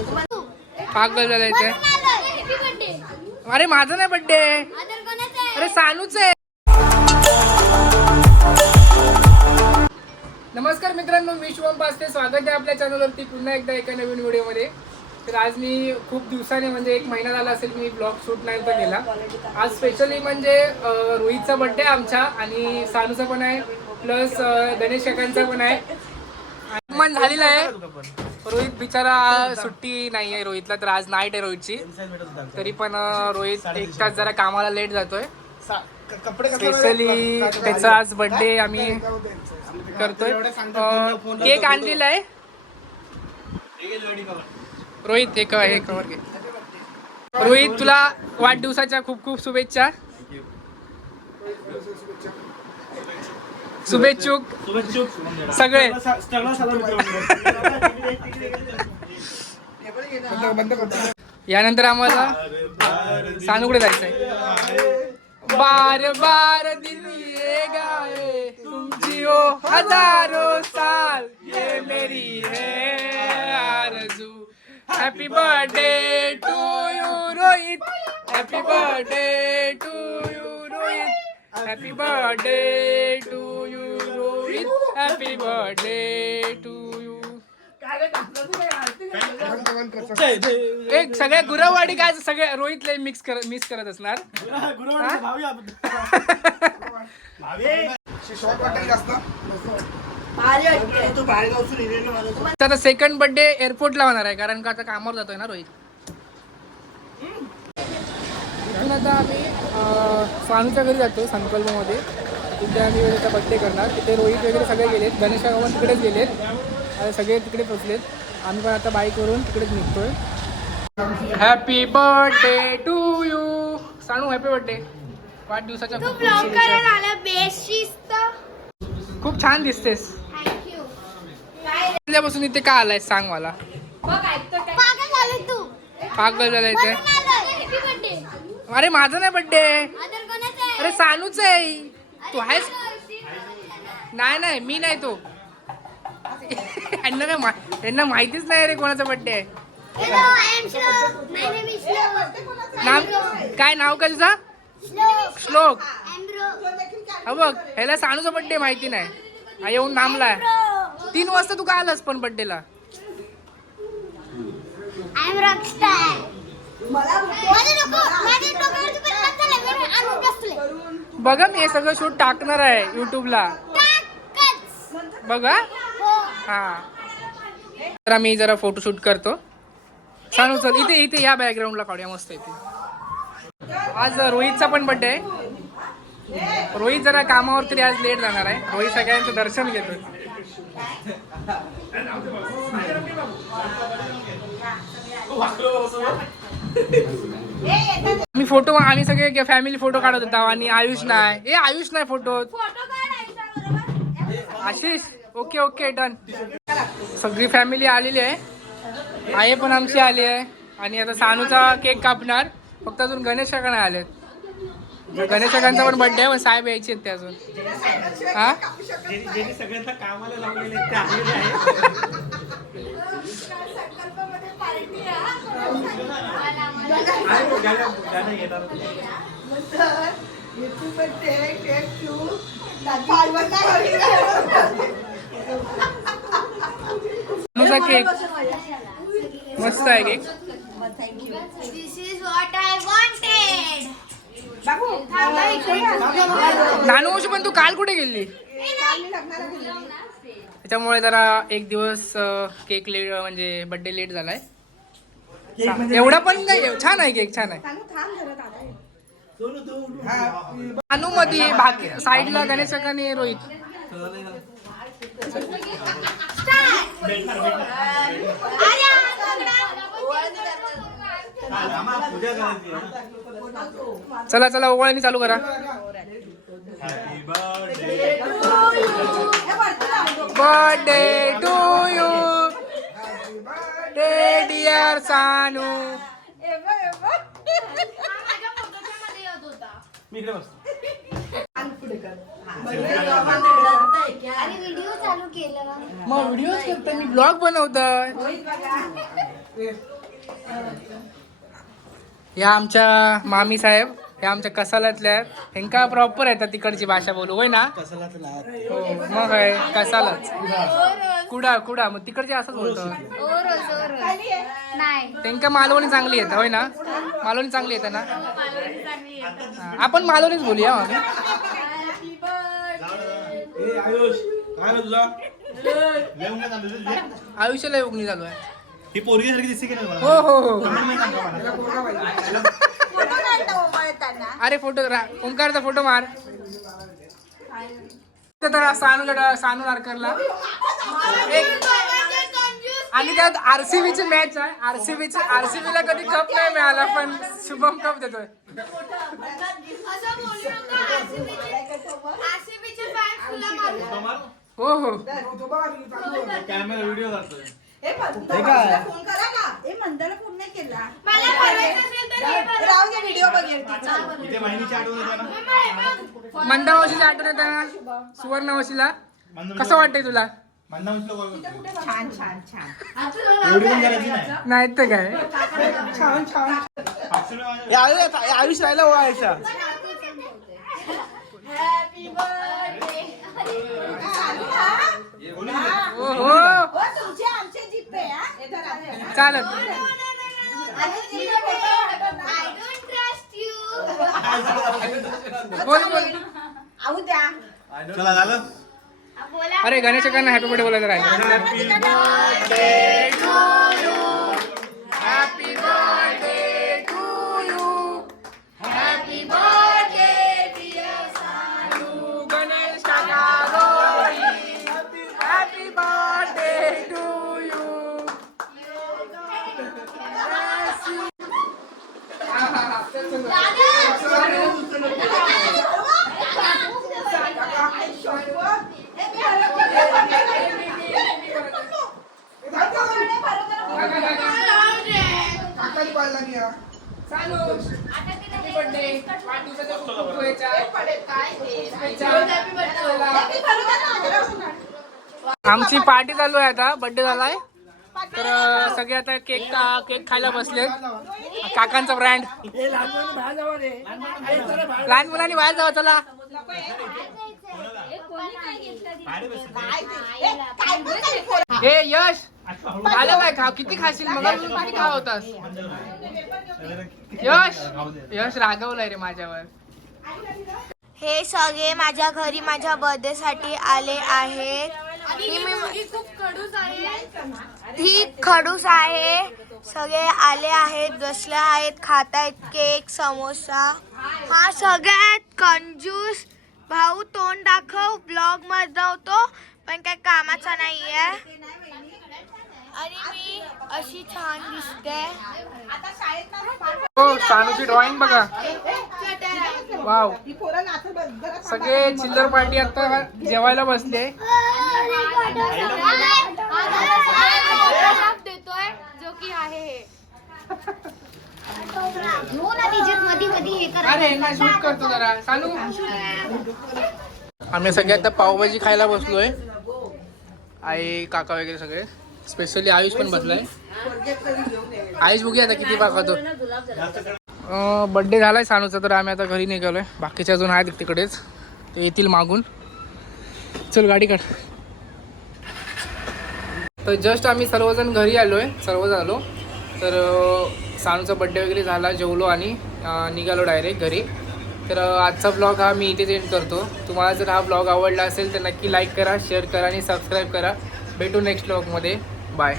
तू तू. पागल झाला. इथे अरे माझा नाही बर्थडे अरे सानूच आहे. नमस्कार मित्रांनो मी शुभम पास्ते स्वागत आहे आपल्या चॅनलवरती पुन्हा एकदा एका नवीन व्हिडिओमध्ये तर आज मी खूप दिवसाने म्हणजे एक महिना झाला असेल मी ब्लॉग शूट नाही तर केला आज स्पेशली म्हणजे रोहितचा बर्थडे आमच्या आणि सानूचा पण आहे. प्लस गणेश काकांचा पण आहे. आगमन झालेलं आहे. रोहित बिचारा सुट्टी नाही आहे रोहितला तर आज नाईट आहे रोहितची. तरी पण रोहित एक तास जरा कामाला लेट जातोय. स्पेशली त्याचा आज बर्थडे आम्ही करतोय. केक आणलेला आहे. हे. रोहित हे क- हे कवर घे. रोहित तुला वाढदिवसाच्या खूप खूप शुभेच्छा. शुभेच्छुक. शुभेच्छुक. सगळे. यानंतर आम्हाला सानूकडे जायचंय बार बार दिन ये गाए तुम जियो हजारों साल. ये मेरी है आरज़ू. Happy birthday to you Rohit happy birthday to you Rohit happy birthday to happy birthday to you. एक सगळ्या गुरवाडी काय सगळे रोहितला मिक्स करत मिस करत असणार. तर आता सेकंड बर्थडे एअरपोर्टला होणार आहे कारण का आता कामावर जातोय ना रोहित? इथून आता आम्ही सानूच्या घरी जातो संकल्पमध्ये तिथे आम्ही त्याचा बर्थडे करणार. तिथे रोहित वगैरे सगळे गेलेत. गणेश गावात तिकडेच गेलेत. सगळे तिकडे पोचलेत आम्ही पण आता बाईकवरून तिकडेच निघतोय. Happy birthday to you Sanu happy birthday वाढदिवसाच्या तू खूप छान दिसतेस. पासून इथे का आलाय सांग मला. पागल झाले तू. अरे माझा नाही आहे? अरे सानूच आहे. तू आहेस? नाही नाही मी नाही तो. यांना काय मा- यांना माहितीच नाही रे कोणाचा बर्थडे आहे. नेम काय नाव काय तुझा? श्लोक हा बघ ह्याला सानूचा बर्थडे माहिती नाही. हा येऊन नामलाय तीन वाजता तू का आलास पण रॉकस्टार मला मी बघा मी हे सगळं शूट टाकणार आहे युट्यूबला बघा. हो. हा. तर आम्ही जरा फोटोशूट करतो. सानू चल. इथे इथे या बॅकग्राऊंडला काढूया मस्त इथे. आज रोहितचा पण बर्थडे आहे. रोहित जरा कामावर तरी आज लेट जाणार आहे. रोहित सगळ्यांचं दर्शन घेतोय. मी फोटो आम्ही सगळे फॅमिली फोटो काढत होता. आणि आयुष नाही. ए आयुष नाही फोटो फोटो काढ बरोबर. आशिष ओके ओके डन सगळी फॅमिली आलेली आहे. आई पण आमची आली आहे. आणि आता सानूचा केक कापणार. फक्त अजून गणेश काका नाही आलेत. गणेश काकांचा पण बर्थडे आहे पण साहेब यायचे आहेत ते अजून. हा? सगळ्यांना कामाला लावलेले आहेत, ते आलेले आहेत. आहे, गाणं गाणं येणार सानूचा केक. मस्त आहे केक. पण तू काल कुठे गेली? त्याच्यामुळे जरा एक दिवस केक लेट म्हणजे बर्थडे लेट झालाय. एवढा पण नाही छान आहे केक छान आहे. सोनू, तू उठून. नानू मध्ये बाकी साईडला गणेश काकाने रोहित. चला चला ओवाळणी चालू करा. Birthday to you dear Sanu माझ्या फोटोच्या मध्ये येत होता मी इकडे बसतो. पुढे कर. आणि व्हिडिओ चालू केलं मग व्हिडिओज करतो मी ब्लॉग बनवतोय. या आमच्या मामी साहेब. या आमच्या कसालातल्या आहेत. ह्यांका प्रॉपर येतात तिकडची भाषा बोलू होय ना? हो मग आहे कसालाच. कुडा कुडा मग तिकडचे असंच बोलतो. नाही त्यांका मालवणी चांगली येतं होय ना? मालवणी चांगली येतं ना? हा, आपण मालवणीच बोलूया रे तुझा आयुष्याला उगणी चालू आहे. ही पोरगी सारखी दिसते की नाही? हो हो हो comment मध्ये सांगा मला. त्याला पोरगा पाहिजे अरे फोटो ओंकारचा फोटो मार. तर सानू सानू नारकरला. एक आणि त्यात आरसीबीची मॅच आहे. आरसीबीची आरसीबीला कधी कप नाही मिळाला पण शुभम कप देतोय. हो हो. कॅमेरा व्हिडिओ करतोय फोन करा ना. ए मंदाला फोन नाही केला. राहू दे व्हिडिओ बघेल तिचा. इथे महिनीची आठवण येते ना. मंदावशीची आठवण येताना सुवर्णवशीला कसं वाटतंय तुला? मंदा म्हटलं call करतोय. छान छान छान. एवढी पण करायची नाही नाही तर काय? माझ्या- आयुष राहिला व्हायचा हो हो हो तुमचे आमचे जिप्पे हा हे धरा, हे धरा. चालत आणि तिचे फोटो बोल बोल. आऊ द्या. चला झालं? अरे गणेशकांना हॅपी बर्थडे बोलायचं राहिलं. Happy birthday to you happy birthday dear Sanu Ganesh काका हॅपी बर्थडे टू यू काकाने पाळला मी हा. सानू हॅपी बर्थडे वाढदिवसाच्या खूप खूप शुभेच्छा. शुभेच्छा. आमची पार्टी चालू आहे आता. बर्थडे झालाय. तर सगळे आता केक का- केक खायला बसले. काकांचा ब्रँड लहान मुलांनी बाहेर जावं चला. हे यश आलं काय खा किती खाशील? मग किती खा होतास? यश यश रागवलाय रे माझ्यावर. हे सगळे माझ्या घरी माझ्या बर्थडे साठी आले आहेत. ही मी खडूस आहे. सगळे आले आहेत बसले आहेत खात आहेत केक समोसा. हा सगळ्यात कंजूस भाऊ तोंड दाखव ब्लॉगमध्ये होतो पण काय कामाचा नाहीये. आणि मी अशी छान दिसते. हो सानूची ड्रॉइंग बघा. वाव. ही जरा सगळे चिल्लर पार्टी आता जेवायला बसले. देतोय जो की आहे हे हो ना तिच्यात हे अरे शूट करतो जरा आम्ही सगळे आता पावभाजी खायला बसलोय. आई काका वगैरे सगळे. स्पेशली आयुष पण बसलाय. आयुष बघूया आता किती पाकवतो बड्डे झालाय सानूचा तर आम्ही आता घरी निघालोय. बाकीचे अजून आहेत तिकडेच. ते येतील मागून. चल गाडी काढ. तर जस्ट आम्ही सर्वजण घरी आलो आहे सर्वजण आलो. तर सानूचा बड्डे वगैरे झाला जेवलो आणि निघालो डायरेक्ट घरी. तर आजचा ब्लॉग हा मी इथेच एंड करतो. तुम्हाला जर हा ब्लॉग आवडला असेल तर नक्की लाईक करा शेअर करा आणि सबस्क्राईब करा. भेटू नेक्स्ट ब्लॉगमध्ये बाय